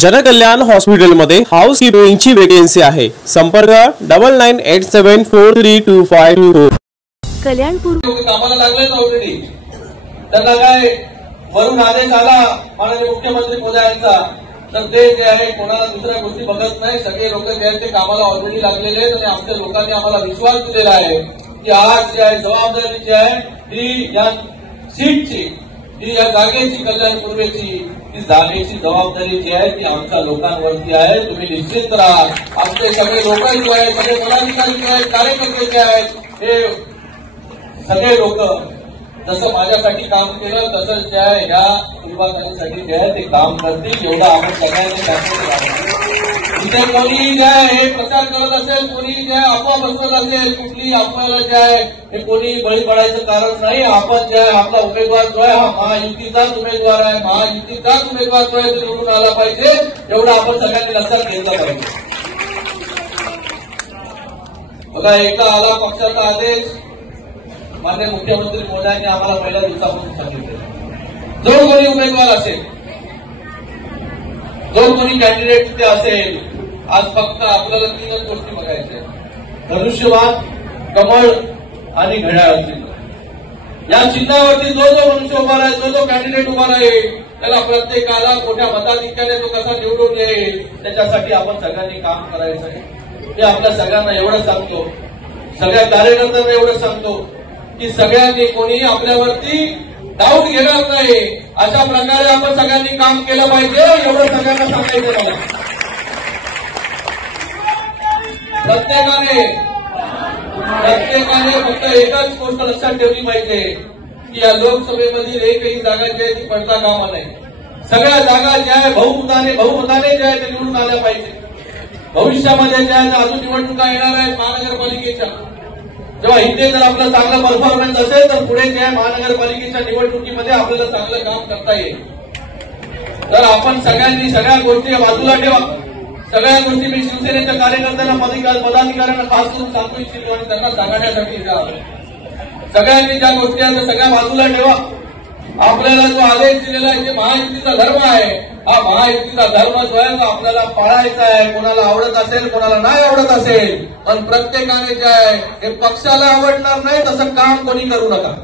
जनकल्याण हॉस्पिटलमध्ये हाऊसकीपिंगची वेकेन्सी आहे। संपर्क 9987432524। कल्याणपूर कामाला लागले ऑलरेडी। त्यांना काय वरून आदेश आला माननीय मुख्यमंत्री महोदयांचा, तर ते जे आहे कोणाला दुसऱ्या गोष्टी बघत नाही, सगळे लोक जे आहेत ते कामाला ऑलरेडी लागलेले आहेत। आणि आमच्या लोकांनी आम्हाला विश्वास दिलेला आहे की आज जी आहे जबाबदारी जी आहे ती या सीटची, जी या जागेची, कल्याण पूर्वेची, ती जागेची जबाबदारी जी आहे ती आमच्या लोकांवरती आहे। तुम्ही निश्चित राहा, आमचे सगळे लोक जे आहेत, सगळे पदाधिकारी जे आहेत, कार्यकर्ते जे आहेत, हे सगळे लोक जसं माझ्यासाठी काम केलं तसंच जे आहे ह्या युवकांसाठी जे आहे ते काम करतील, एवढं आपण सगळ्यांनी इथे कोणी जे आहे हे प्रचार करत असेल, कोणी जे आहे अफवा बसवत असेल, कुठली अफवाला जे आहे हे कोणी बळी पडायचं कारण नाही। आपण जे आहे आपला उमेदवार जो आहे हा महायुतीचाच उमेदवार आहे, महायुतीचाच उमेदवार जो आहे तो निवडून आला पाहिजे, एवढं आपण सगळ्यांनी लक्षात घेतलं पाहिजे। बघा, एकदा आला पक्षाचा आदेश, माननीय मुख्यमंत्री महोदयांनी आम्हाला पहिल्या दिवसापासून सांगितले, जो कोणी उमेदवार असेल, जो कोणी कॅन्डिडेट तिथे असेल, आज फक्त आपल्याला 3च गोष्टी बघायच्या, धनुष्यबाण, कमळ आणि घड्याळ चिन्ह। या चिन्हावरती जो मनुष्य उभा राहील, जो कॅन्डिडेट उभा राहील, त्याला प्रत्येकाला मोठ्या मताधिक्याने तो कसा निवडून येईल त्याच्यासाठी आपण सगळ्यांनी काम करायचं आहे। मी आपल्या सगळ्यांना एवढं सांगतो, सगळ्या कार्यकर्त्यांना एवढं सांगतो की सगळ्यांनी कोणी आपल्यावरती डाऊट घेणार नाही, अशा प्रकारे आपण सगळ्यांनी काम केलं पाहिजे, एवढं सगळ्यांना सांगायचं मला। प्रत्येकाने फक्त एकच गोष्ट लक्षात ठेवली पाहिजे की या लोकसभेमधील एकही जागा जी आहे ती पडता कामा नये। सगळ्या जागा ज्या आहे बहुमताने जे आहे ते निवडून आल्या पाहिजे। भविष्यामध्ये ज्या अजून निवडणुका येणार आहेत महानगरपालिकेच्या, जेव्हा इथे जर आपलं चांगलं परफॉर्मन्स असेल तर पुढे जे महानगरपालिकेच्या निवडणुकीमध्ये आपल्याला चांगलं काम करता येईल। तर आपण सगळ्यांनी सगळ्या गोष्टी बाजूला ठेवा, सगळ्या गोष्टी मी शिवसेनेच्या कार्यकर्त्यांना, पदाधिकाऱ्यांना खास करून सांगू इच्छितो आणि त्यांना सांगण्यासाठी सगळ्यांनी ज्या गोष्टी आहेत त्या सगळ्या बाजूला ठेवा। आपल्याला जो आदेश दिलेला आहे, जे महायुतीचा धर्म आहे, हा महायुतीचा धर्म जो आहे तो आपल्याला पाळायचा आहे। कोणाला आवडत असेल, कोणाला नाही आवडत असेल, पण प्रत्येकाने जे आहे हे पक्षाला आवडणार नाही तसं काम कोणी करू नका।